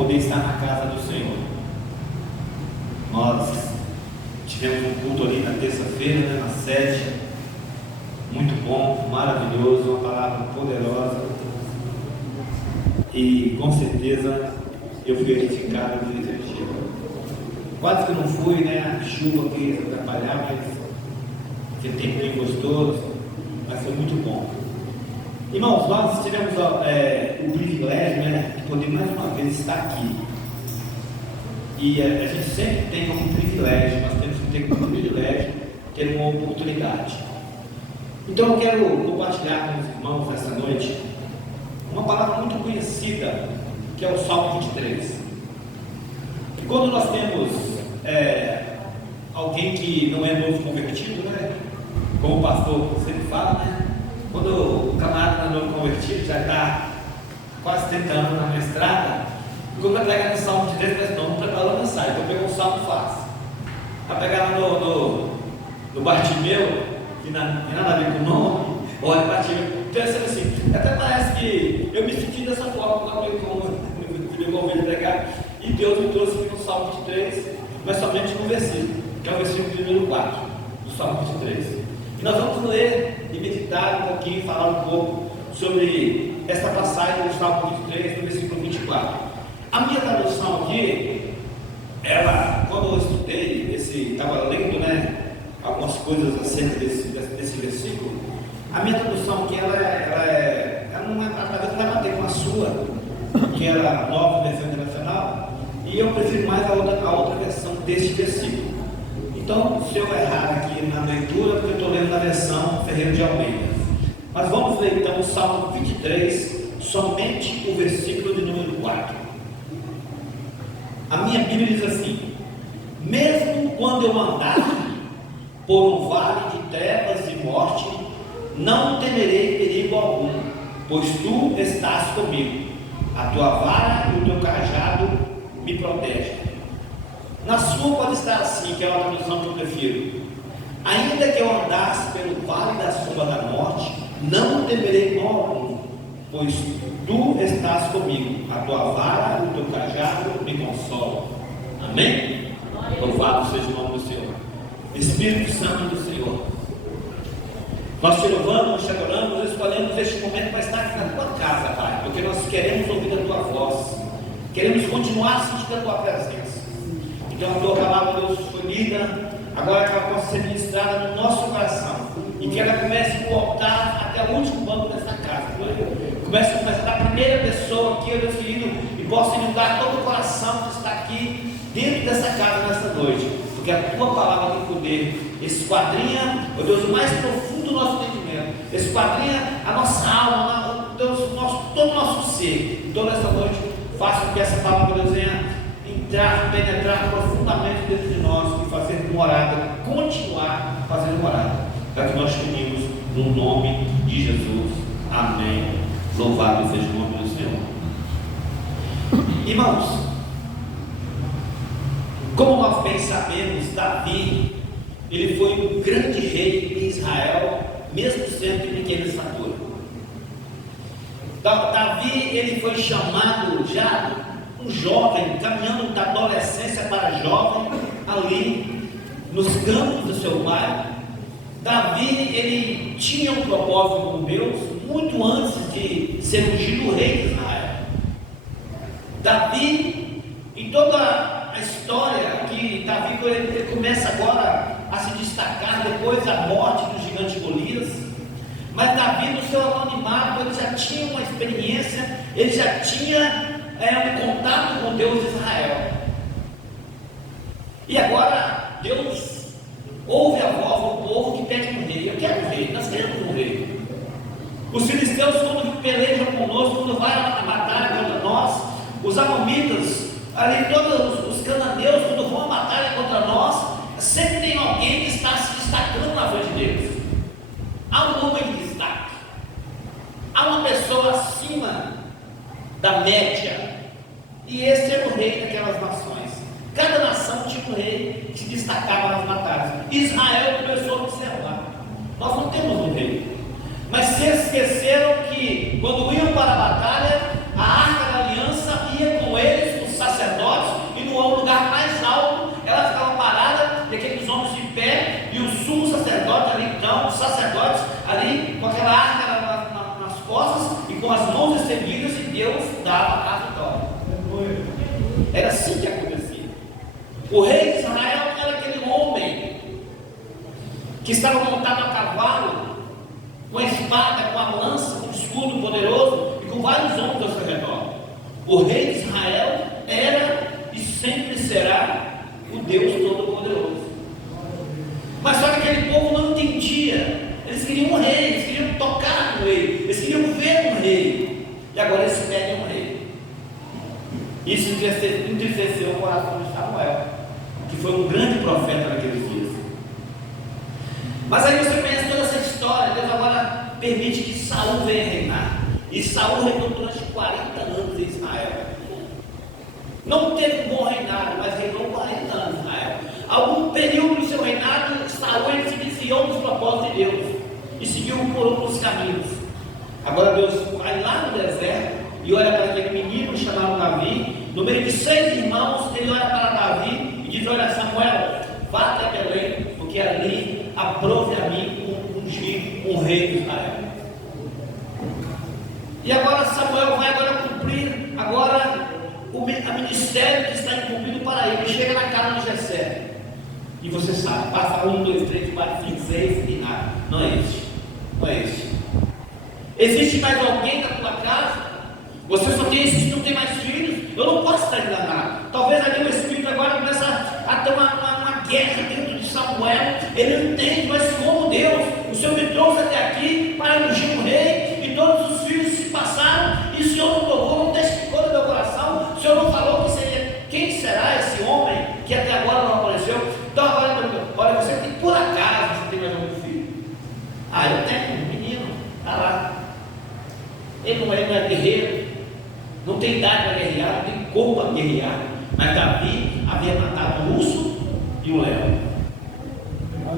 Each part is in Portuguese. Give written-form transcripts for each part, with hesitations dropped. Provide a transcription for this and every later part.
poder estar na casa do Senhor. Nós tivemos um culto ali na terça-feira, né, na sede, muito bom, maravilhoso, uma palavra poderosa, e com certeza eu fui edificado de energia. Quase que não fui, né, a chuva que atrapalhar, mas foi tempinho gostoso, mas foi muito bom. Irmãos, nós tivemos o privilégio, né, de poder mais uma vez estar aqui. E a gente sempre tem como privilégio, nós temos que ter como privilégio ter uma oportunidade. Então eu quero compartilhar com os irmãos essa noite uma palavra muito conhecida, que é o Salmo 23. E quando nós temos alguém que não é novo convertido, né, como o pastor sempre fala, né, quando o camarada não é novo convertido, já está quase 30 anos na estrada, e quando vai pregar no Salmo 23, ele diz, não preparou a mensagem, então pegou um salmo fácil. Vai pegar no Bartimeu, que nada a ver com o nome, olha, Bartimeu, pensando assim, até parece que eu me senti dessa forma quando eu ouvi pregar, e Deus me trouxe aqui no Salmo 23, mas somente no versículo, que é o versículo número 4 do Salmo 23. E nós vamos ler e meditar um pouquinho, falar um pouco sobre essa passagem do Salmo 23, do versículo 24. A minha tradução aqui, ela, quando eu estudei, estava lendo, né, algumas coisas acerca desse versículo, a minha tradução aqui, ela não é, talvez não vai bater com a sua, que era a nova versão internacional, e eu prefiro mais a outra versão desse versículo. Então, se eu errar aqui na leitura, porque eu estou lendo na versão Ferreira de Almeida. Mas vamos ler então o Salmo 23, somente o versículo de número 4. A minha Bíblia diz assim: mesmo quando eu andar por um vale de trevas e morte, não temerei perigo algum, pois tu estás comigo. A tua vara e o teu cajado me protegem. Na sua pode estar assim, que é uma tradução que eu prefiro: ainda que eu andasse pelo vale da sombra da morte, não temerei mal algum, pois tu estás comigo. A tua vara e o teu cajado me consolam. Amém? Louvado seja o nome do Senhor. Espírito Santo do Senhor, nós te louvamos, te adoramos, escolhemos este momento para estar aqui na tua casa, Pai, porque nós queremos ouvir a tua voz, queremos continuar sentindo a tua presença. Então a tua palavra, Deus, foi lida, agora que ela possa ser ministrada no nosso coração, e que ela comece do altar até o último banco dessa casa. Comece da primeira pessoa aqui, Deus querido, e possa inundar todo o coração que está aqui dentro dessa casa nesta noite, porque a tua palavra tem poder, esquadrinha, ó Deus, o mais profundo do nosso entendimento, esquadrinha a nossa alma, Deus, todo o nosso ser. Então nesta noite, faça com que essa palavra, Deus, venha penetrar profundamente dentro de nós e fazer morada, continuar fazendo morada. É o que nós pedimos no nome de Jesus. Amém. Louvado seja o nome do Senhor. Irmãos, como nós bem sabemos, Davi, ele foi um grande rei em Israel, mesmo sendo de pequena estatura. Davi, ele foi chamado já um jovem, caminhando da adolescência para jovem, ali nos campos do seu pai. Davi, ele tinha um propósito com Deus muito antes de ser ungido rei de Israel. Davi, em toda a história que Davi, ele começa agora a se destacar depois da morte do gigante Golias, mas Davi, no seu anonimato, ele já tinha uma experiência, ele já tinha um contato com Deus de Israel. E agora Deus ouve a voz do povo que pede um rei. Eu quero um rei, nós queremos um rei. Os filisteus, quando pelejam conosco, quando vai a batalha contra nós, os amonitas, ali todos os cananeus, quando vão a batalha contra nós, sempre tem alguém que está se destacando na frente deles. Há um homem de destaque, há uma pessoa acima da média, e esse era o rei daquelas nações. Cada nação tinha um rei que se destacava nas batalhas. Israel começou a observar: nós não temos um rei, mas se esqueceram que quando iam para a batalha, a arca da aliança ia com eles no Era assim que acontecia. O rei de Israel era aquele homem que estava montado a cavalo, com a espada, com a lança, com o escudo poderoso e com vários homens ao seu redor. O rei de Israel era e sempre será o Deus Todo-Poderoso. Mas só que aquele povo não entendia. Eles queriam um rei, eles queriam tocar no rei, eles queriam ver um rei. E agora eles pedem um rei. Isso entristeceu o coração de Samuel, que foi um grande profeta naqueles dias. Mas aí você conhece toda essa história. Deus agora permite que Saul venha reinar. E Saul reinou durante 40 anos em Israel. Não teve um bom reinado, mas reinou 40 anos em Israel. Algum período do seu reinado, Saul ele se desviou dos propósitos de Deus e seguiu por outros caminhos. Agora Deus vai lá no deserto e olha para aquele menino chamado Davi. No meio de 6 irmãos, ele olha para Davi e diz: olha, Samuel, vá até Belém, porque ali aprove a mim ungir um rei de Israel. E agora Samuel vai agora cumprir o ministério que está incumbido para ele. Chega na casa de Jessé. E você sabe, passa 1, 2, 3, 4, 5, 6 e nada. Não é este. Não é este. Existe mais alguém na tua casa? Você só tem esses, não tem mais filhos? Eu não posso estar enganado. Talvez ali o Espírito agora começa a ter uma guerra dentro de Samuel. Ele não entende, mas como Deus, o Senhor me trouxe até aqui para ungir um rei, e todos os filhos se passaram, e o Senhor não tocou, não testificou no meu coração. O Senhor não falou que seria, quem será esse homem que até agora não apareceu? Então agora, olha, você tem, por acaso, você tem mais algum filho? Eu tenho um menino, está lá. Ele não é guerreiro, não tem idade para guerrear, não tem corpo para guerrear. Mas Davi havia matado o urso e o leão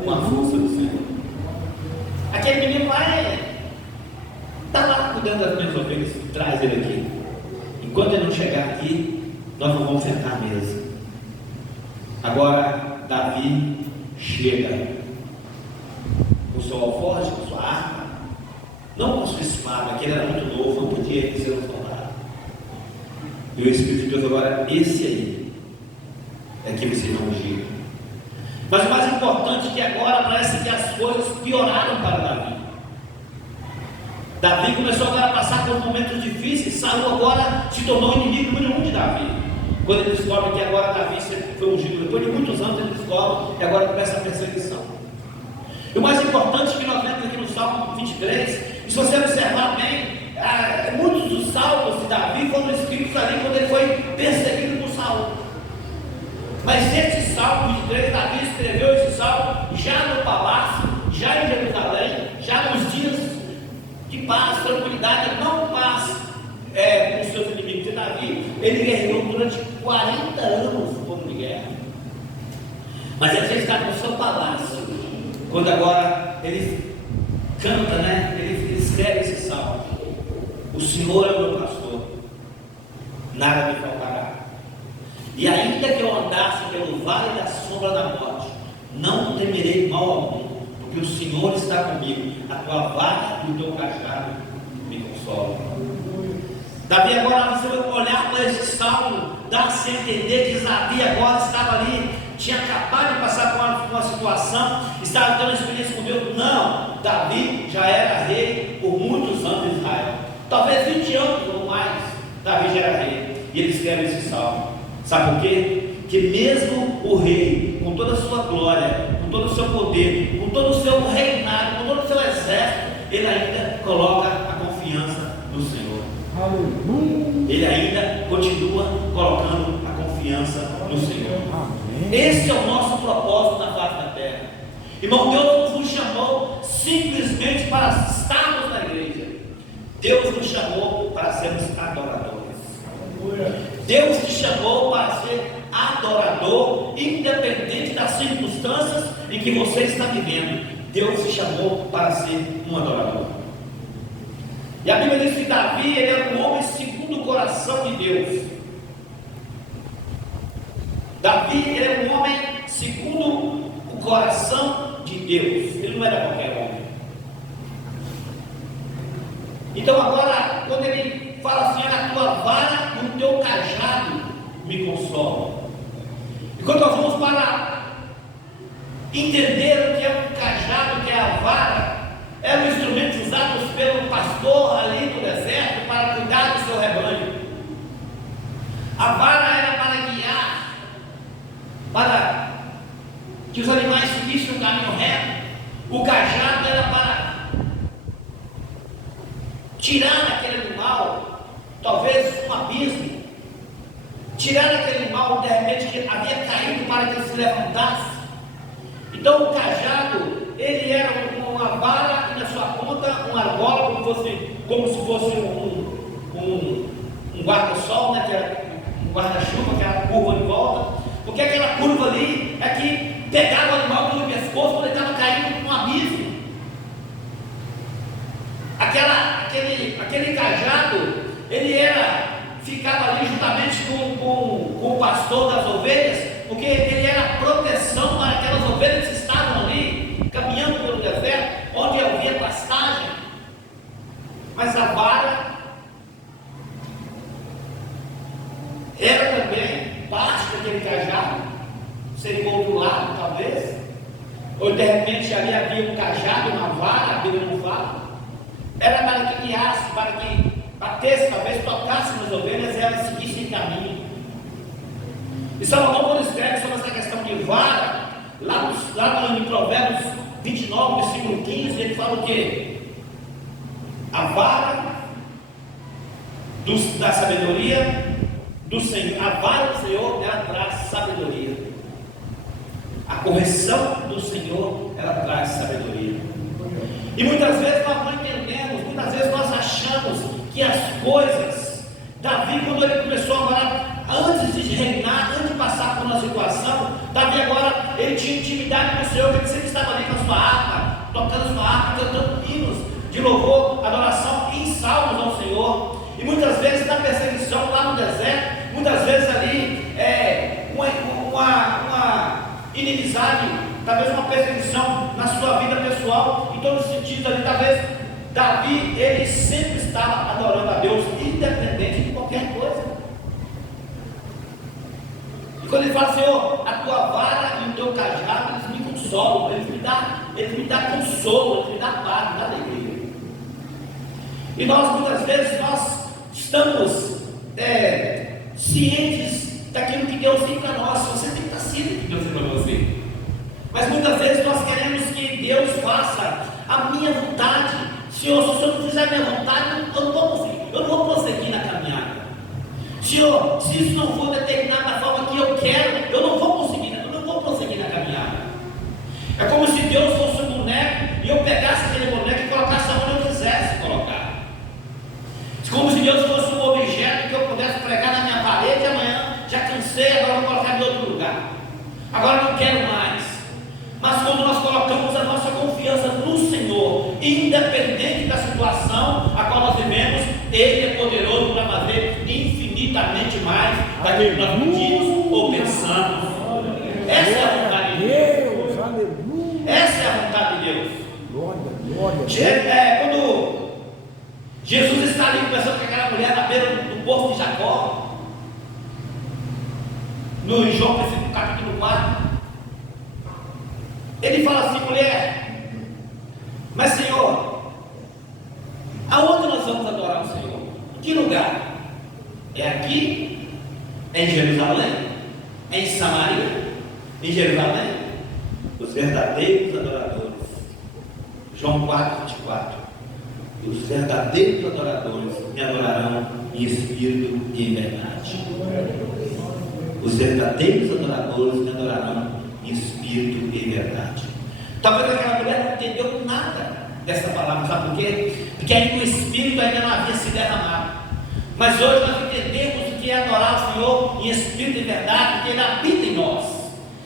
com a força do Senhor. Aquele menino lá está lá cuidando das minhas ovelhas. Traz ele aqui. Enquanto ele não chegar aqui, nós não vamos sentar à mesa. Agora Davi chega com o seu alforje, com sua arma, não com sua espada, que ele era muito novo, não podia ser um soldado. E o Espírito de Deus agora, esse aí é que você vai ungir. Mas o mais importante é que agora parece que as coisas pioraram para Davi. Davi começou agora a passar por momentos difíceis. Saul agora se tornou inimigo número 1 de Davi. Quando ele descobre que agora Davi foi ungido, depois de muitos anos ele descobre que agora começa a perseguição. E o mais importante que nós vemos aqui no Salmo 23, e se você observar bem, muitos dos salmos de Davi foram escritos ali quando ele foi perseguido por Saul. Mas esse Salmo 23, Davi escreveu esse salmo já no palácio, já em Jerusalém, já nos dias de paz, tranquilidade, não paz com os seus inimigos. E Davi, ele guerreou durante 40 anos como de guerra. Mas ele já está no seu palácio, quando agora ele canta, ele escreve esse salmo: o Senhor é o meu pastor, nada me faltará. E ainda que eu andasse pelo vale da sombra da morte, não temerei mal algum, porque o Senhor está comigo, a tua vara e o teu cajado me consolam. Davi agora, você vai olhar para esse salmo, dá-se a entender que Davi agora estava ali, tinha acabado de passar por uma situação, estava tendo uma experiência com Deus. Não, Davi já era rei por muitos anos em Israel, talvez 20 anos ou mais. Davi já era rei, e ele escreve esse salmo. Sabe por quê? Que mesmo o rei, com toda a sua glória, com todo o seu poder, com todo o seu reinado, com todo o seu exército, ele ainda coloca a confiança no Senhor. Aleluia. Ele ainda continua colocando a confiança no Senhor. Amém. Esse é o nosso propósito na face da terra. Irmão, Deus não nos chamou simplesmente para estarmos na igreja. Deus nos chamou para sermos adoradores. Deus te chamou para ser adorador, independente das circunstâncias em que você está vivendo. Deus te chamou para ser um adorador. E a Bíblia diz que Davi, ele era um homem segundo o coração de Deus. Davi, ele era um homem segundo o coração de Deus. Ele não era qualquer homem. Então agora, quando ele fala assim: a tua vara e o teu cajado me consolam. E quando nós vamos para entender o que é um cajado, o que é a vara, é um instrumento usado pelo pastor ali no deserto para cuidar do seu rebanho. A vara era para guiar, para que os animais seguissem o caminho reto. O cajado era para tirar aquele animal, talvez um abismo, tirar aquele animal de repente que havia caído para que ele se levantasse. Então o cajado, ele era uma vara e na sua ponta uma argola, como se fosse um guarda-sol, né, que era um guarda-chuva, aquela curva de volta, porque aquela curva ali é que pegava o animal pelo pescoço quando ele estava caindo num abismo. Aquele cajado, ele ficava ali juntamente com o pastor das ovelhas, porque ele era proteção para aquelas ovelhas que estavam ali, caminhando pelo deserto, onde havia pastagem. Mas a vara era também parte daquele cajado, seria o outro lado, talvez, ou de repente ali havia um cajado, uma vara, a Bíblia não fala. Era para que guiasse, para que batesse, talvez tocasse nas ovelhas e elas seguissem caminho. E Salomão, quando escreve sobre essa questão de vara, lá no Provérbios 29, versículo 15, ele fala o quê? A vara da sabedoria do Senhor, a vara do Senhor, ela traz sabedoria. A correção do Senhor, ela traz sabedoria. E muitas vezes nós não entendemos, muitas vezes nós achamos que as coisas, Davi, quando ele começou agora, antes de reinar, antes de passar por uma situação, Davi agora, ele tinha intimidade com o Senhor, porque ele sempre estava ali com a sua harpa, tocando sua harpa, cantando hinos de louvor, adoração e salmos ao Senhor. E muitas vezes na perseguição lá no deserto, muitas vezes ali uma inimizade, talvez uma perseguição na sua vida pessoal, em todos os sentidos ali, talvez Davi, ele sempre estava adorando a Deus, independente de qualquer coisa. E quando ele fala, Senhor, a tua vara e o teu cajado, eles me consolam, eles me dão consolo, eles me dão paz, me dão alegria. E nós, muitas vezes, nós estamos cientes daquilo que Deus tem para nós. Você tem que estar ciente do que Deus tem para você. Mas muitas vezes nós queremos que Deus faça a minha vontade. Senhor, se o Senhor não fizer a minha vontade, eu não vou conseguir, eu não vou prosseguir na caminhada. Senhor, se isso não for determinado da forma que eu quero, eu não vou conseguir, eu não vou prosseguir na caminhada. É como se Deus fosse um boneco e eu pegasse aquele boneco e colocasse onde eu quisesse colocar. É como se Deus fosse um objeto que eu pudesse pregar na minha parede e amanhã já cansei, agora vou colocar em outro lugar. Agora não quero mais. Mas quando nós colocamos a nossa confiança no Senhor, independente da situação a qual nós vivemos, Ele é poderoso para fazer infinitamente mais daquilo que nós pedimos ou pensamos. Essa é a vontade de Deus. Essa é a vontade de Deus. Quando Jesus está ali conversando com aquela mulher na beira do poço de Jacó, no João capítulo 4, ele fala assim, mulher, mas Senhor, aonde nós vamos adorar o Senhor? Em que lugar? É aqui? É em Jerusalém? É em Samaria? Em Jerusalém? Os verdadeiros adoradores. João 4, 24. Os verdadeiros adoradores me adorarão em espírito e em verdade. Os verdadeiros adoradores me adorarão em espírito e verdade. Talvez aquela mulher não entendeu nada dessa palavra, sabe por quê? Porque ainda o espírito ainda não havia se derramado. Mas hoje nós entendemos o que é adorar o Senhor em espírito e verdade, porque Ele habita em nós,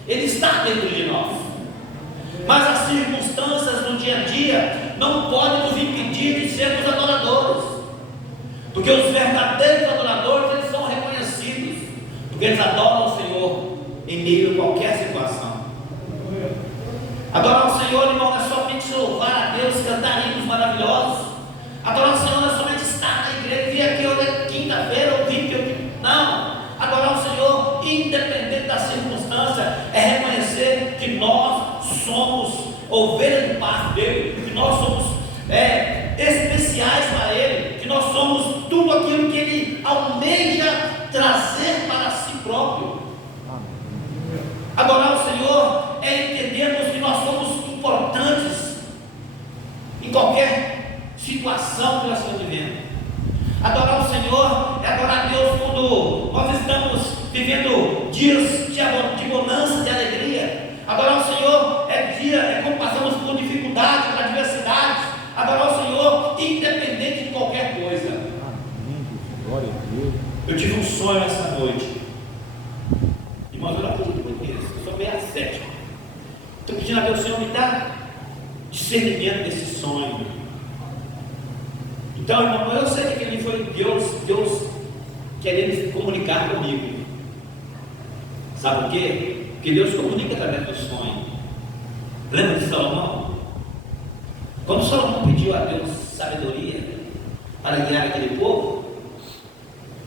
Ele está dentro de nós. Mas as circunstâncias do dia a dia não podem nos impedir de sermos adoradores, porque os verdadeiros adoradores, eles são reconhecidos, porque eles adoram o Senhor em meio a qualquer situação. Adorar o Senhor, irmão, não é somente louvar a Deus, cantar hinos maravilhosos. Adorar o Senhor não é somente estar na igreja, vir aqui hoje é quinta-feira ou vir. Não. Adorar o Senhor somos ovelha do pasto dele, que nós somos especiais para ele, que nós somos tudo aquilo que ele almeja trazer para si próprio. Adorar o Senhor é entendermos que nós somos importantes em qualquer situação que nós estamos vivendo. Adorar o Senhor é adorar a Deus quando nós estamos vivendo dias de bonança, de alegria. Adorar o Senhor é quando passamos por dificuldades, por adversidades. Adorar o Senhor independente de qualquer coisa. Glória a Deus. Eu tive um sonho essa noite. Irmãos, eu não acredito muito nisso. Eu sou meio ascético. Estou pedindo a Deus, Senhor, me dá discernimento desse sonho. Então, irmão, eu sei que ele foi Deus querendo se comunicar comigo. Sabe por quê? Porque Deus comunica através do sonho. Lembra de Salomão? Quando Salomão pediu a Deus sabedoria para guiar aquele povo,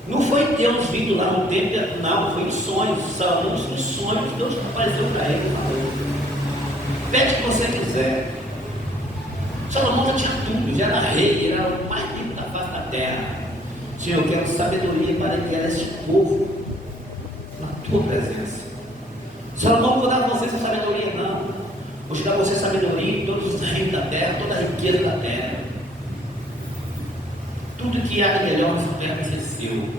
não foi Deus vindo lá no templo, não, foi em sonhos. Salomão, em sonhos, Deus apareceu para ele e falou: pede o que você quiser. Salomão já tinha tudo, já era rei, era o mais rico da face da terra. Senhor, eu quero sabedoria para guiar este povo na tua presença. Salomão não vou dar a você essa sabedoria, não. Vou te dar a você sabedoria em todos os reinos da terra, toda a riqueza da terra. Tudo que há de melhor nessa terra vai ser seu.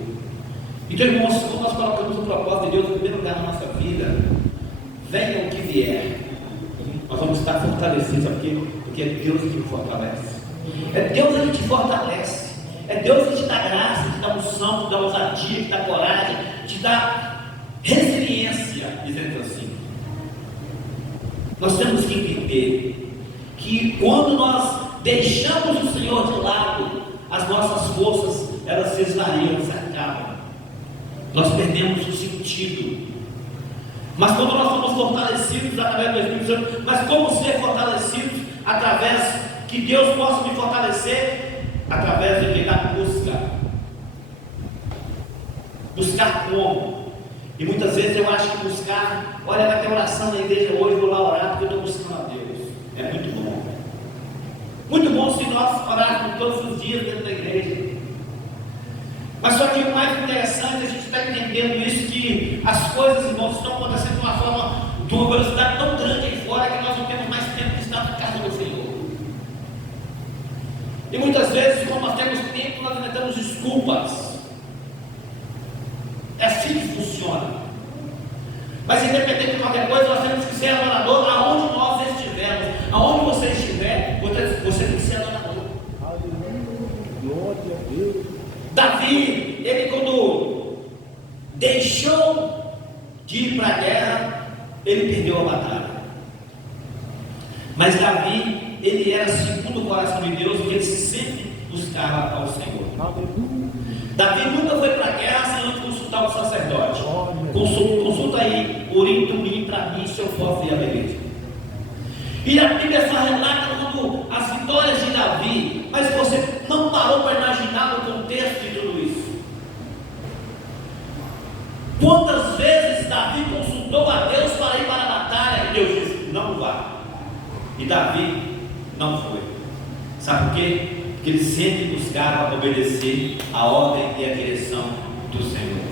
Então, irmãos, quando nós colocamos o propósito de Deus em primeiro lugar na nossa vida, venha o que vier, nós vamos estar fortalecidos, porque é Deus que te fortalece. É Deus que te fortalece. É Deus que te dá graça, que te dá unção, que te dá ousadia, que te dá coragem, que te dá resiliência, dizendo assim. Nós temos que entender que quando nós deixamos o Senhor de lado, as nossas forças, elas se esvariam, se acabam. Nós perdemos o sentido. Mas quando nós somos fortalecidos através do Espírito Santo, mas como ser fortalecidos através que Deus possa me fortalecer? Através de da busca. Buscar como? E muitas vezes eu acho que buscar, olha, vai ter oração na igreja hoje, vou lá orar porque eu estou buscando a Deus. É muito bom. Muito bom se nós orarmos todos os dias dentro da igreja. Mas só que o mais interessante, a gente está entendendo isso, que as coisas, irmãos, estão acontecendo de uma forma, de uma velocidade tão grande aí fora, que nós não temos mais tempo de estar na casa do Senhor. E muitas vezes, quando nós temos tempo, nós inventamos desculpas. É assim que funciona. Mas independente de qualquer coisa, nós temos que ser adorador aonde nós estivermos. Aonde você estiver, você tem que ser adorador. Glória a Deus. Davi, ele quando deixou de ir para a guerra, ele perdeu a batalha. Mas Davi, ele era segundo o coração de Deus, porque ele sempre buscava ao Senhor. Davi nunca foi para a guerra sem antes consultar o sacerdote. Consulta aí, Urim, Tumim, para mim, se eu posso ir a beleza. E a Bíblia só relata quando as vitórias de Davi, mas você não parou para imaginar o contexto de tudo isso. Quantas vezes Davi consultou a Deus para ir para a batalha e Deus disse: não vá. E Davi não foi. Sabe por quê? Porque ele sempre buscava obedecer a ordem e a direção do Senhor.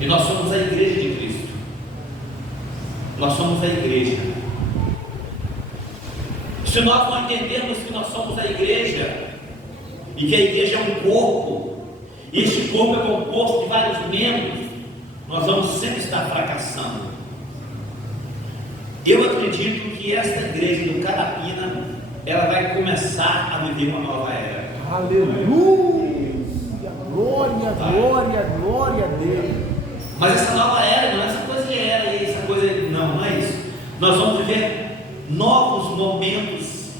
E nós somos a igreja de Cristo. Nós somos a igreja. Se nós não entendermos que nós somos a igreja, e que a igreja é um corpo, e este corpo é composto de vários membros, nós vamos sempre estar fracassando. Eu acredito que esta igreja do Carapina, ela vai começar a viver uma nova era. Aleluia! Glória, glória, glória a Deus. Mas essa nova era não é essa coisa de era e essa coisa, não é isso. Nós vamos viver novos momentos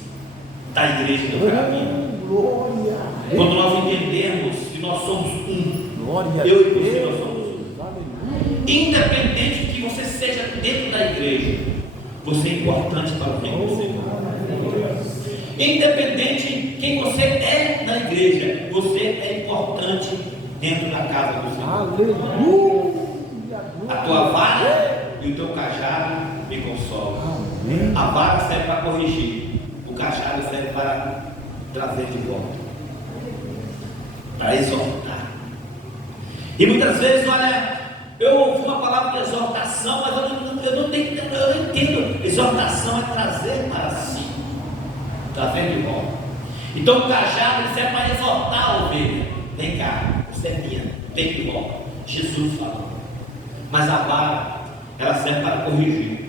da igreja do Carapina. Glória. Quando nós entendermos que nós somos um. Glória a Eu Deus. e você, nós somos um. Aleluia. Independente de que você seja dentro da igreja, você é importante para o reino do Senhor. Independente de quem você é na igreja, você é importante dentro da casa do Senhor. Aleluia. A tua vara e o teu cajado me consola. Amém. A vara serve para corrigir, o cajado serve para trazer de volta, para exortar. E muitas vezes, olha, eu ouvi uma palavra de exortação, mas eu não entendo. Exortação é trazer para si, trazer de volta. Então o cajado ele serve para exortar a ovelha. Vem cá, você é minha, vem de volta. Jesus falou. Mas a vara, ela serve para corrigir.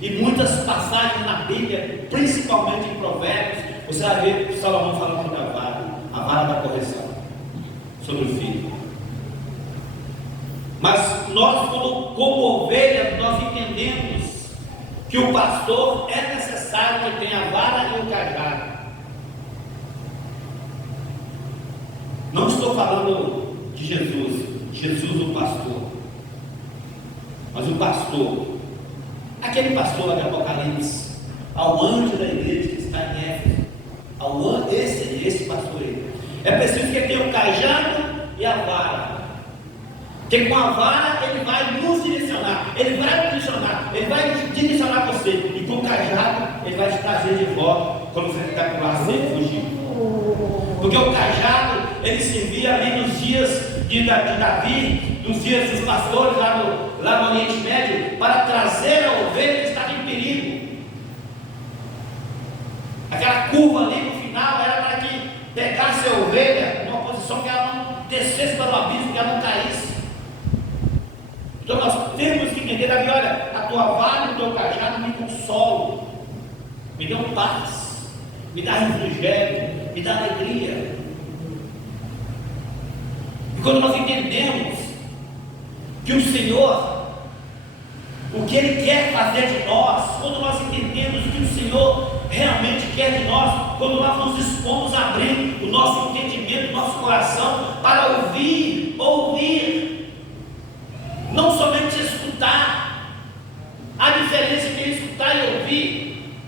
E muitas passagens na Bíblia, principalmente em Provérbios, você vai ver Salomão falando sobre a vara da correção, sobre o filho. Mas nós, como ovelhas, nós entendemos que o pastor é necessário que tenha a vara e o cajado. Não estou falando de Jesus o pastor, mas o pastor, aquele pastor lá de Apocalipse, ao anjo da igreja que está em Éfeso, esse pastor aí, é preciso que ele tenha o cajado e a vara. Porque com a vara ele vai nos direcionar, ele vai direcionar você, e com o cajado ele vai te trazer de volta quando você está por lá sem fugir. Porque o cajado ele servia ali nos dias de Davi, nos dias dos pastores lá no Oriente Médio, para trazer a ovelha que estava em perigo. Aquela curva ali no final era para que pegasse a ovelha numa posição que ela não descesse para o abismo, que ela não caísse. Então nós temos que entender, Davi, olha, a tua vara e o teu cajado me consolam, me dão paz, me dá refrigério, me dá alegria. E quando nós entendemos que o Senhor, o que Ele quer fazer de nós, quando nós entendemos o que o Senhor realmente quer de nós, quando nós nos dispomos a abrir o nosso entendimento, o nosso coração para ouvir, não somente escutar. A diferença entre escutar e ouvir.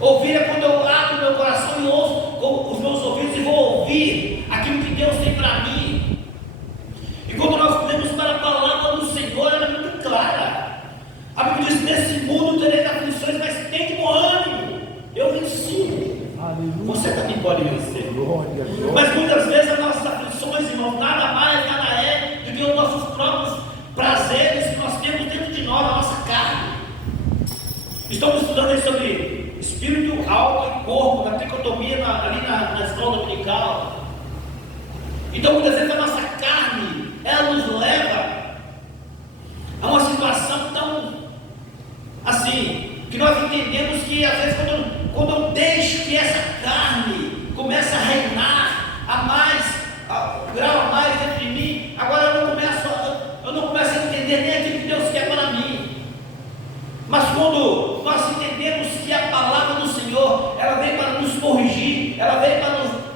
Ouvir é quando eu abro o meu coração e ouço com os meus ouvidos e vou ouvir aquilo que Deus tem para mim. E quando nós vemos para a palavra do Senhor, ela é muito clara. A Bíblia diz: nesse mundo tereis aflições, mas tem de bom ânimo, eu venci. Aleluia. Você também pode vencer. Glória, glória. Mas muitas vezes as nossas aflições, irmãos, nada mais, nada é do que os nossos próprios prazeres que nós temos dentro de nós, a nossa carne. Estamos estudando aí sobre espírito, alma e corpo, na tricotomia ali na escola dominical. Então muitas vezes a nossa carne, ela nos leva a uma situação tão assim, que nós entendemos que às vezes quando eu deixo que essa carne comece a reinar a grau a mais dentro de mim, agora eu não começo a entender nem aquilo que Deus quer para mim. Mas quando nós entendemos que a palavra do Senhor, ela vem para nos corrigir, ela vem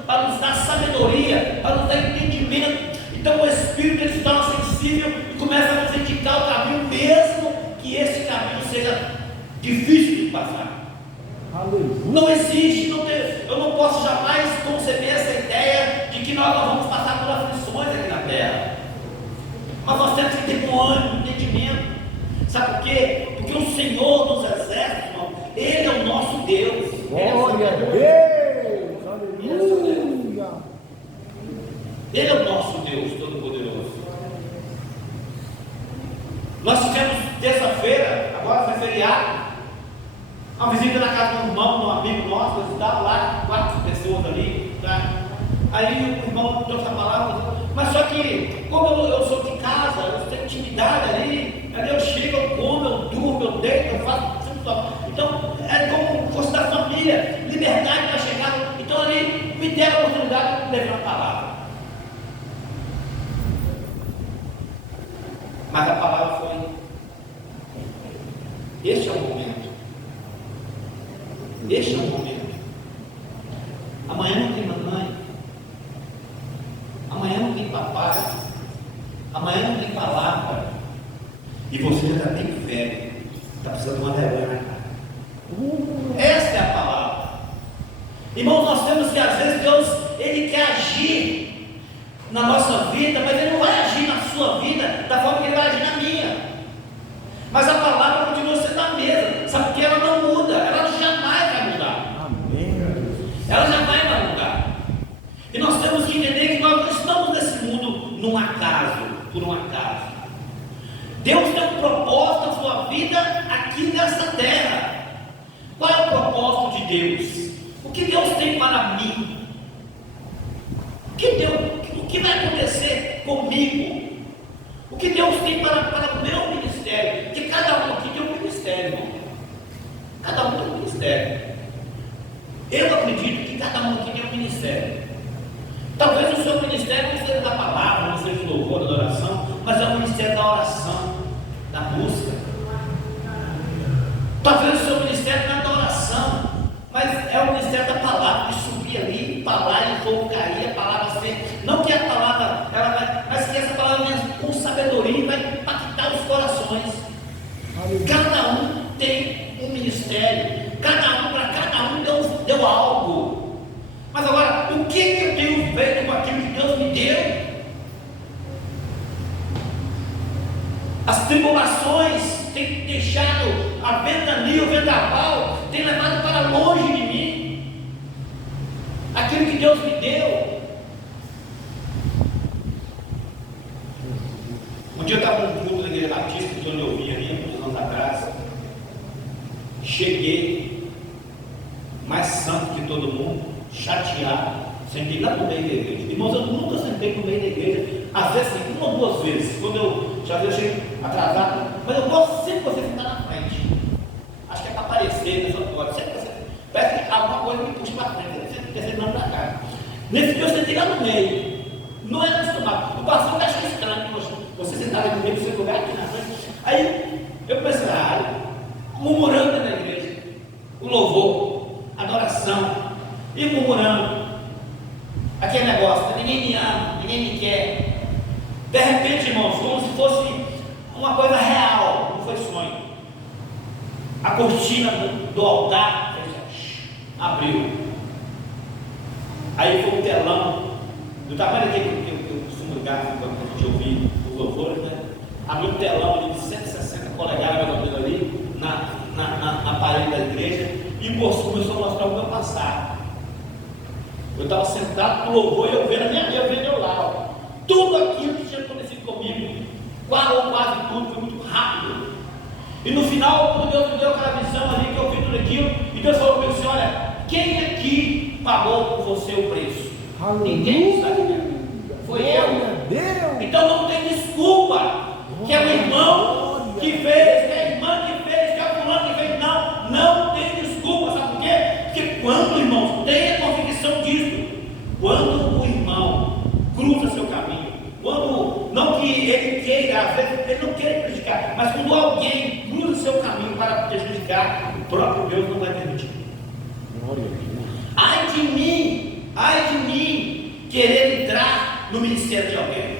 para nos dar sabedoria, para nos dar entendimento, então o Espírito ele se torna sensível e começa a nos indicar o caminho, mesmo que esse caminho seja difícil de passar. Aleluia. Não existe, eu não posso jamais conceber essa ideia de que nós não vamos passar por aflições aqui na terra. Mas nós temos que ter bom ânimo, entendimento. Sabe por quê? Porque o Senhor dos exércitos, irmão, Ele é o nosso Deus. Glória a Deus. Aleluia. Ele é o nosso Deus Todo-Poderoso. Nós tivemos terça-feira, agora foi feriado, uma visita na casa de um irmão, de um amigo nosso, nós estávamos lá, 4 pessoas ali, tá? Aí o irmão trouxe a palavra, mas só que, como eu sou de casa, eu tenho intimidade ali eu chego, eu como, eu durmo, eu deito, eu faço tudo. Então, é como fosse da família, liberdade para chegar. Então, ali me deram a oportunidade de levar a palavra. Mas a palavra foi: este é o momento. Este é o momento. Amanhã não tem mamãe. Amanhã não tem papai. Amanhã não tem palavra. E você já está bem velho. Está precisando de uma vergonha na cara. Esta é a palavra. Irmãos, nós temos que às vezes Deus, Ele quer agir na nossa vida, mas Ele não vai agir na sua vida da forma que Ele vai agir na minha. Mas a palavra continua sendo a mesma. Sabe Deus tem um propósito na sua vida aqui nessa terra. Qual é o propósito de Deus? O que Deus tem para mim? O que vai acontecer comigo? O que Deus tem para o meu ministério? Porque cada um aqui tem um ministério, irmão. Cada um tem um ministério. Eu acredito que cada um aqui tem um ministério. Talvez o seu ministério não seja da palavra, não seja do louvor, da oração, mas é o ministério da oração, da música. Talvez o seu ministério não é da oração, mas é o ministério da palavra, que subir ali, falar, e o povo cair, a palavra ser. Não que a palavra, ela vai, mas que essa palavra venha com sabedoria e vai impactar os corações. Cada um tem um ministério, para cada um Deus deu algo. Mas agora, o que eu tenho feito com aquilo que Deus me deu? As tribulações têm deixado a ventania, o vendaval, tem levado para longe de mim aquilo que Deus me deu. Um dia eu estava num culto da igreja batista, que eu ouvi ali, uns anos atrás. Cheguei, mais santo que todo mundo, chateado, sentei lá no meio da igreja. Irmãos, eu nunca sentei no meio da igreja, às vezes, uma ou duas vezes, quando eu chego atrasado, mas eu gosto sempre que você sentar na frente. Acho que é para aparecer nessa hora. Sempre que você parece que alguma coisa me puxa para frente, você fica sentando para cá. Nesse dia eu sentei lá no meio, não era acostumado. O pastor acha estranho, você sentava no meio do seu lugar aqui na frente. Aí eu pensei, murmurando na igreja, o louvor, adoração, e murmurando, aquele negócio, ninguém me ama, ninguém me quer. De repente, irmãos, como se fosse uma coisa real, não foi sonho. A cortina do altar abriu. Aí foi um telão, do tamanho daquele que eu costumo ligar quando a gente ouvir os louvores, né? Abriu um telão ali de 160 polegadas, mais ou menos, ali, na parede da igreja, e começou a mostrar o meu passado. Eu estava sentado no louvor e eu vendo eu lá, ó. Tudo aquilo que tinha acontecido comigo, quase tudo, foi muito rápido. E no final, quando Deus me deu aquela visão ali, que eu vi tudo aquilo, e Deus falou para mim assim: olha, quem aqui pagou por você o preço? Ninguém sabe. Foi eu. Então não tem desculpa, que é o irmão que fez, que é a irmã que fez, que é o fulano que fez. Não tem desculpa, sabe por quê? Porque quando, irmãos, tem a convicção disso, quando o irmão cruza seu caminho, quando, não que ele queira, às vezes ele não quer prejudicar, mas quando alguém cruza seu caminho para prejudicar, o próprio Deus não vai permitir. Ai de mim, querer entrar no ministério de alguém,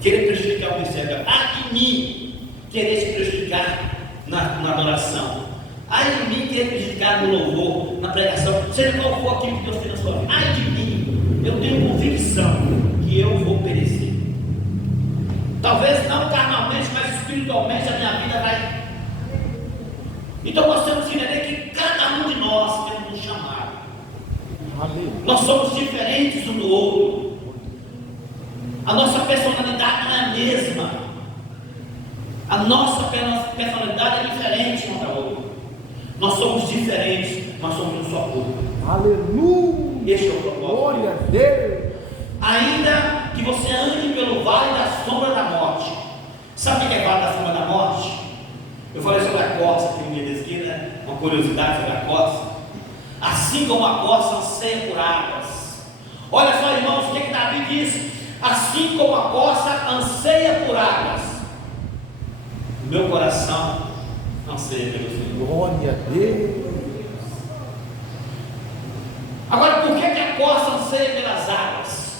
querer prejudicar o ministério de alguém. Ai de mim, querer se prejudicar na adoração. Ai de mim, querer prejudicar no louvor, na pregação, seja qual for aquilo que Deus tem na sua vida. Ai de mim, eu tenho convicção que eu vou perecer. Talvez não carnalmente, mas espiritualmente a minha vida vai. Então nós temos que entender que cada um de nós temos um chamado. Nós somos diferentes um do outro. A nossa personalidade não é a mesma. A nossa personalidade é diferente uma da outra. Nós somos diferentes, mas somos um só corpo. Aleluia! Este é o propósito. Glória a Deus! Ainda que você ande pelo vale da sombra da morte. Sabe o que é vale da sombra da morte? Eu falei sobre a corça aqui no dia da esquina, uma curiosidade sobre a corça. Assim como a corça anseia por águas. Olha só, irmãos, o que Davi diz? Assim como a corça anseia por águas, meu coração anseia pelo Senhor. Glória a Deus! Agora, por que a corça anseia pelas águas?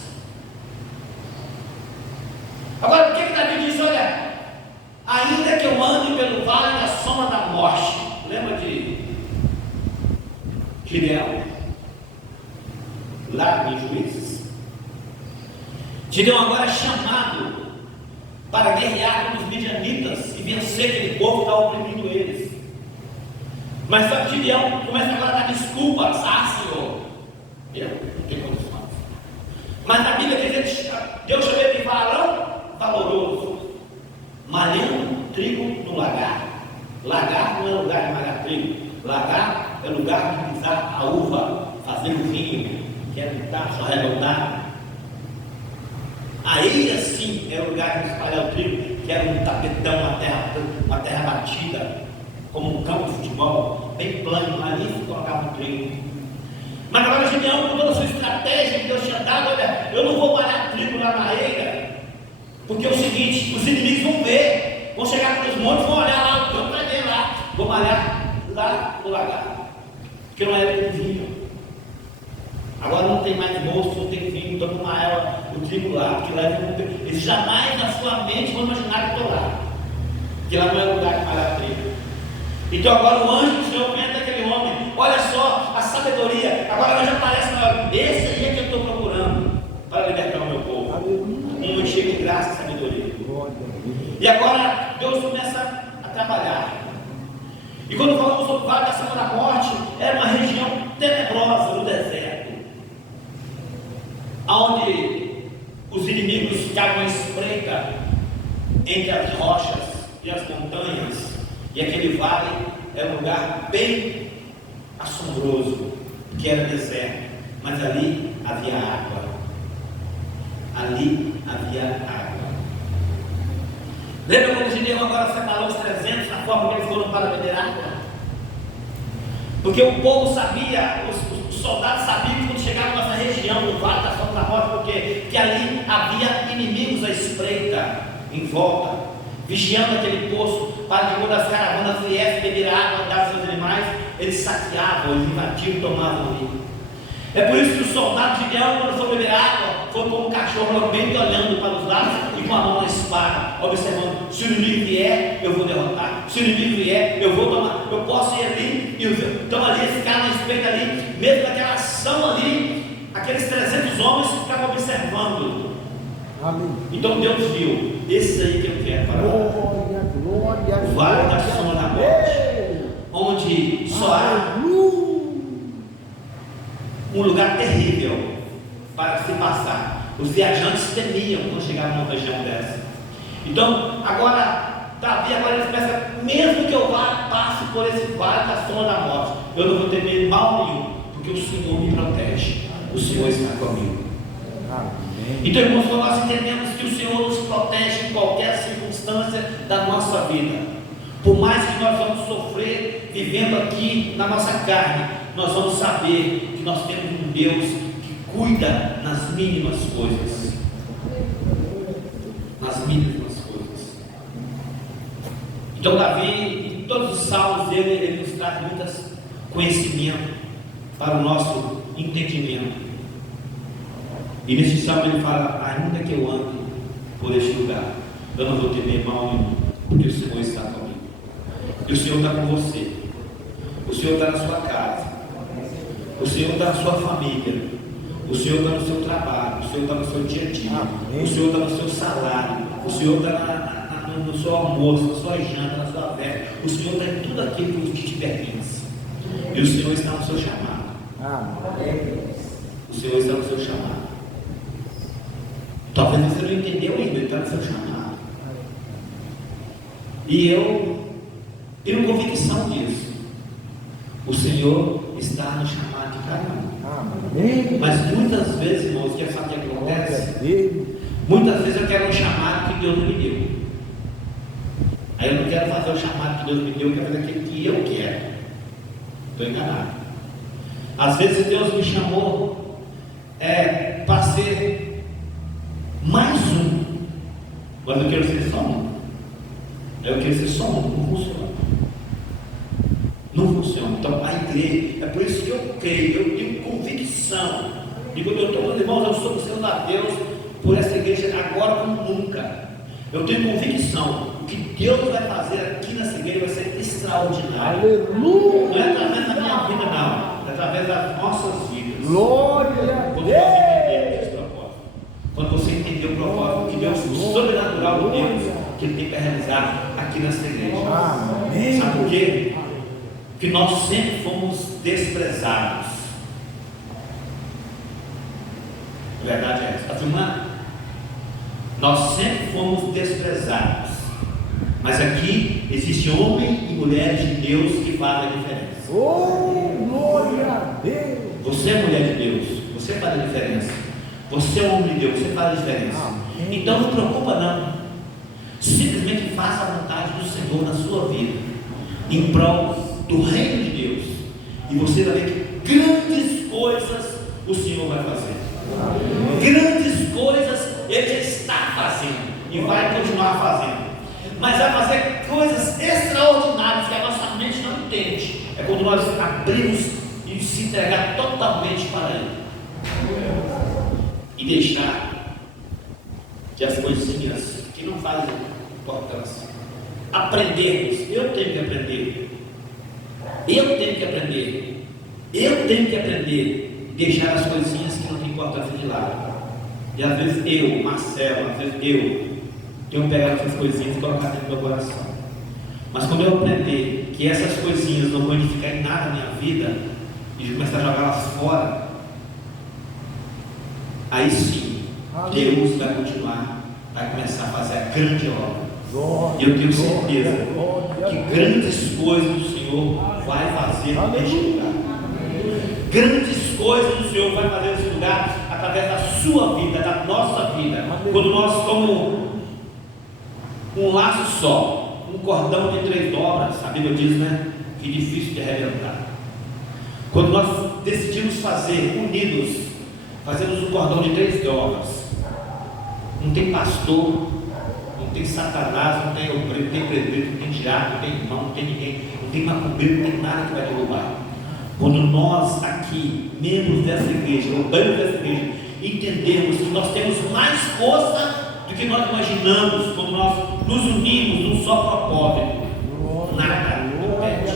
Agora, por que Davi diz: olha, ainda que eu ande pelo vale da sombra da morte? Lembra de Gideão? Lá em Juízes. Gideão agora é chamado para guerrear contra os midianitas e vencer aquele povo que está oprimindo eles. Mas só que Gideão começa agora a dar desculpas. Senhor, eu não tenho condições. Mas na Bíblia diz que Deus chama ele de varão valoroso, malhando trigo no lagar. Lagar não é lugar de malhar trigo. Lagar é lugar de pisar a uva, fazer o vinho, que é lugar só arredondado. A eira, sim, é o lugar de espalhar o trigo, que era um tapetão, uma terra batida, como um campo de futebol, bem plano, ali se colocava o trigo. Mas agora Gideão, com toda a sua estratégia que Deus tinha dado, olha, eu não vou malhar trigo lá na eira, porque é o seguinte, os inimigos vão ver, vão chegar para os montes, vão olhar lá o campo, vai ver lá, vou malhar lá no lagar, porque não era de vinho. Agora não tem mais moço, não tem vinho, então não malha o trigo lá, porque lá eles jamais na sua mente vão imaginar que estou lá, que lá não é lugar de malhar trigo. Então agora o anjo do Senhor vem daquele homem, olha só a sabedoria, agora já aparece na hora, esse aí é que eu estou procurando para libertar o meu povo. Um homem cheio de graça e sabedoria. E agora Deus começa a trabalhar. E quando falamos sobre o Vale da Sombra da Morte, era uma região tenebrosa no deserto, onde os inimigos ficavam à espreita entre as rochas e as montanhas, e aquele vale era um lugar bem assombroso, que era deserto, mas ali havia água. Ali havia água. Lembra quando Gideão agora separou os 300 na forma que eles foram para beber água? Porque o povo sabia, os soldados sabiam que quando chegavam nessa região do Vale da Sombra da Morte, porque que ali havia inimigos à espreita, em volta, vigiando aquele poço, para que quando as caravanas viessem beber água das seus animais, eles saqueavam, eles invadiam, tomavam ali. É por isso que os soldados de Gideão, quando foram beber água, foram como um cachorro lambendo, olhando para os lados e com a mão na espada, observando: se o inimigo vier, eu vou derrotar. Se o inimigo vier, eu vou tomar. Eu posso ir ali, e então ali eles ficaram na espreita ali, mesmo naquela ação ali, aqueles 300 homens ficavam observando. Amém. Então Deus viu: esse aí que eu quero para o Vale da Sombra da Morte, onde só há um lugar terrível para se passar. Os viajantes temiam quando chegavam numa região dessa. Então, agora, Davi, agora ele pensa: mesmo que eu passe por esse vale da sombra da morte, eu não vou temer mal nenhum, porque o Senhor me protege, o Senhor está comigo. Então, irmãos, nós entendemos que o Senhor nos protege em qualquer circunstância da nossa vida. Por mais que nós vamos sofrer vivendo aqui na nossa carne, nós vamos saber que nós temos um Deus que cuida nas mínimas coisas. Nas mínimas coisas. Então Davi, em todos os salmos dele, ele nos traz muito conhecimento para o nosso entendimento. E nesse salmo ele fala: ainda que eu ande por este lugar, eu não vou temer mal nenhum, porque o Senhor está comigo. E o Senhor está com você. O Senhor está na sua casa. O Senhor está na sua família. O Senhor está no seu trabalho. O Senhor está no seu dia a dia. O Senhor está no seu salário. O Senhor está no seu almoço, na sua janta, na sua festa. O Senhor está em tudo aquilo que te pertence. E o Senhor está no seu chamado. O Senhor está no seu chamado. Talvez você não entendeu ainda, ele está no seu chamado. E eu tenho convicção disso. O Senhor está no chamado de cada um. Mas muitas vezes, irmãos, quer saber o que acontece? Muitas vezes eu quero um chamado que Deus me deu. Aí eu não quero fazer o chamado que Deus me deu, eu quero fazer aquilo que eu quero. Estou enganado. Às vezes Deus me chamou para ser mais um, mas eu quero ser só um. Eu quero ser só um, não funciona. Não funciona. Então a igreja, é por isso que eu creio, eu tenho convicção. E quando eu estou falando, irmãos, eu sou graças a Deus por essa igreja agora como nunca. Eu tenho convicção. O que Deus vai fazer aqui nessa igreja vai ser extraordinário. Aleluia! Não é através da minha vida, não. É através das nossas vidas. Glória a Deus! Quando você entender o propósito que Deus, o sobrenatural de Deus, que Ele tem para realizar aqui nessa igreja. Amém. Sabe por quê? Que nós sempre fomos desprezados. A verdade é essa. Está filmando? Nós sempre fomos desprezados. Mas aqui existem homens e mulheres de Deus que fazem a diferença. Oh, glória a Deus. Você é mulher de Deus, você faz a diferença. Você é homem de Deus, você faz a diferença. Amém. Então não preocupa não. Simplesmente faça a vontade do Senhor na sua vida, em prol do reino de Deus. E você vai ver que grandes coisas o Senhor vai fazer. Amém. Grandes coisas Ele já está fazendo e vai continuar fazendo. Mas vai fazer coisas extraordinárias que a nossa mente não entende. É quando nós abrimos e se entregar totalmente para Ele e deixar que as coisinhas que não fazem importância aprendermos. Eu tenho que aprender. Eu tenho que aprender. Eu tenho que aprender e deixar as coisinhas que não têm importância de lado. E às vezes eu, Marcelo, às vezes eu tenho que pegar essas coisinhas e colocar dentro do meu coração. Mas quando eu aprender que essas coisinhas não vão edificar em nada na minha vida e começar a jogá-las fora, aí sim Deus vai continuar, vai começar a fazer a grande obra. E eu tenho certeza que grandes coisas o Senhor vai fazer neste lugar. Grandes coisas o Senhor vai fazer nesse lugar através da sua vida, da nossa vida. Quando nós, como um laço só, um cordão de 3 dobras, a Bíblia diz, né? Que é difícil de arrebentar. Quando nós decidimos fazer unidos, fazemos um cordão de 3 dobras. Não tem pastor, não tem Satanás, não tem obreiro, não tem presbítero, não tem diabo, não tem irmão, não tem ninguém, não tem macumbeiro, não tem nada que vai derrubar. Quando nós aqui, membros dessa igreja, membros dessa igreja, entendermos que nós temos mais força do que nós imaginamos, quando nós nos unimos num só propósito, nada impede,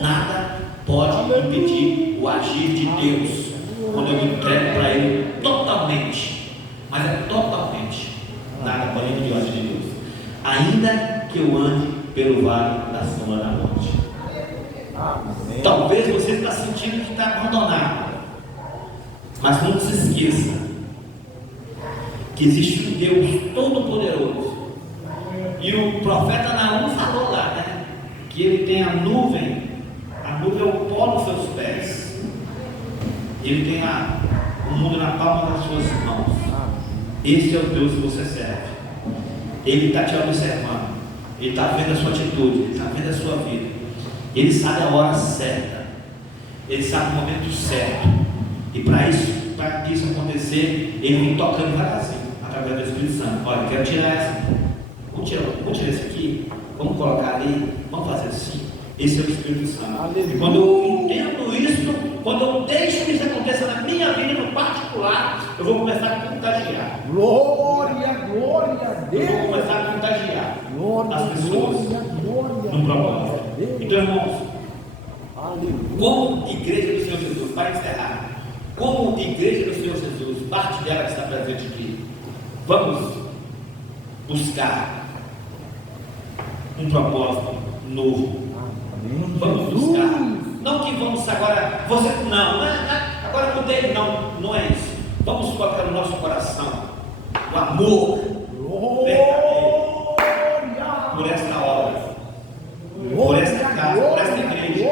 nada pode impedir o agir de Deus, quando eu me entrego para Ele totalmente, mas é totalmente, nada pode impedir o agir de Deus, ainda que eu ande pelo vale da sombra da morte. Talvez você está sentindo que está abandonado, mas não se esqueça que existe um Deus todo-poderoso. E o profeta Naum falou lá, né? Que ele tem a nuvem é o pó nos seus pés. Ele tem o mundo na palma das suas mãos. Esse é o Deus que você serve. Ele está te observando. Ele está vendo a sua atitude. Ele está vendo a sua vida. Ele sabe a hora certa. Ele sabe o momento certo. E para que isso acontecer, ele vem tocando devagarzinho, através do Espírito Santo. Olha, eu quero tirar essa. Vamos tirar esse aqui. Vamos colocar ali. Vamos fazer assim. Esse é o Espírito Santo. Aleluia. E quando eu entendo isso, quando eu deixo que isso aconteça na minha vida, no particular, eu vou começar a contagiar. Glória a Deus. Eu vou começar a contagiar as pessoas no propósito. Então, irmãos, como igreja do Senhor Jesus, para encerrar, como igreja do Senhor Jesus, parte dela que está presente aqui, vamos buscar um propósito novo. Vamos buscar. Não que vamos agora, agora mudei, não é isso. Vamos colocar no nosso coração o amor verdadeiro por esta obra, por esta casa, por esta igreja.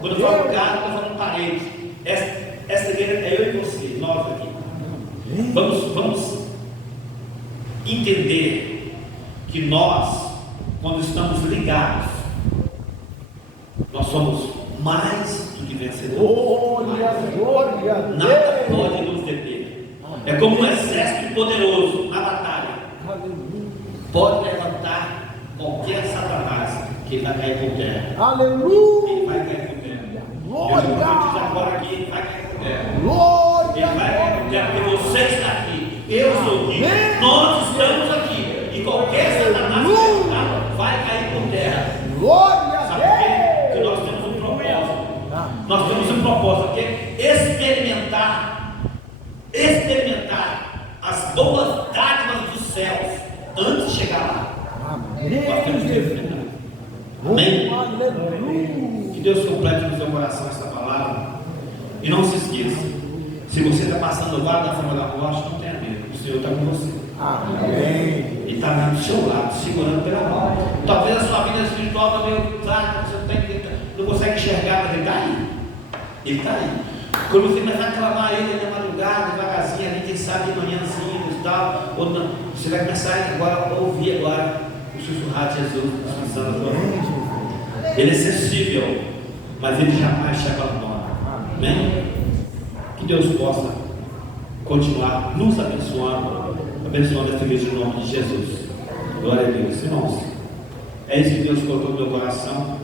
Quando eu falo casa, eu estou falando parede. Esta igreja é eu e você, nós aqui. Vamos entender que nós, quando estamos ligados, nós somos mais do que vencedores. Nada pode nos deter. É como um exército poderoso na batalha. Pode levantar qualquer Satanás que ele vai cair por terra. Aleluia! Ele vai cair por terra. Eu vou dizer agora aqui, ele vai cair por terra. Ele vai cair por terra porque você está aqui. Eu estou aqui. Nós estamos aqui. E qualquer Satanás que levantar vai cair por terra. Sabe por quê? Porque nós temos um propósito. Nós temos um propósito que é experimentar as boas dádivas dos céus antes de chegar lá. Nós temos que experimentar. Amém? Que Deus complete no seu coração essa palavra. E não se esqueça, se você está passando o vale da sombra da morte, não tenha medo, o Senhor está com você. Amém. Ele está caminhando do seu lado, segurando pela mão. Talvez a sua vida espiritual está meio fraca, você não consegue enxergar, mas ele está aí. Ele está aí. Quando você começar a clamar a ele na madrugada, devagarzinho, ali, quem sabe de manhãzinho e tal, ou não, você vai começar agora a ouvir agora o sussurrar de Jesus, sussurrando a sua vida. Ele é sensível, mas ele jamais te abandona. Amém? Que Deus possa continuar nos abençoando, abençoando esta igreja em nome de Jesus. Glória a Deus. Irmãos, é isso que Deus colocou no meu coração.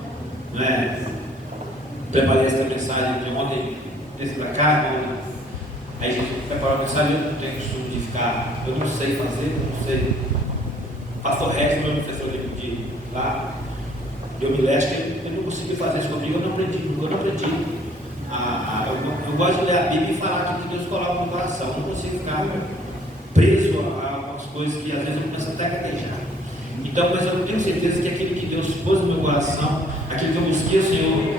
Não é? Preparei esta mensagem de ontem, desse para cá. Aí a gente preparou a mensagem. Eu não tenho costume de ficar, eu não sei fazer, eu não sei. Pastor Rex, meu professor de lá, eu me leste, ele não conseguiu fazer isso comigo, eu não aprendi. Eu gosto de ler a Bíblia e falar aquilo que Deus coloca no coração. Eu não consigo ficar preso a algumas coisas que às vezes eu começo até a gaguejar. Então, mas eu tenho certeza que aquilo que Deus pôs no meu coração, aquilo que eu busquei o Senhor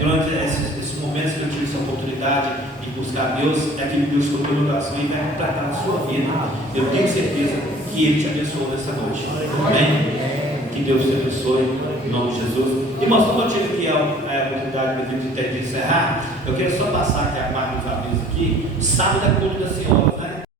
durante esses momentos que eu tive essa oportunidade de buscar Deus, é aquilo que Deus colocou no meu coração e vai completar na sua vida. Eu tenho certeza que Ele te abençoou nessa noite. Amém? Que Deus te abençoe em nome de Jesus. Irmãos, como eu tive aqui a oportunidade de encerrar, eu quero só passar aqui a parte dos avisos aqui. Sábado é culto da senhora.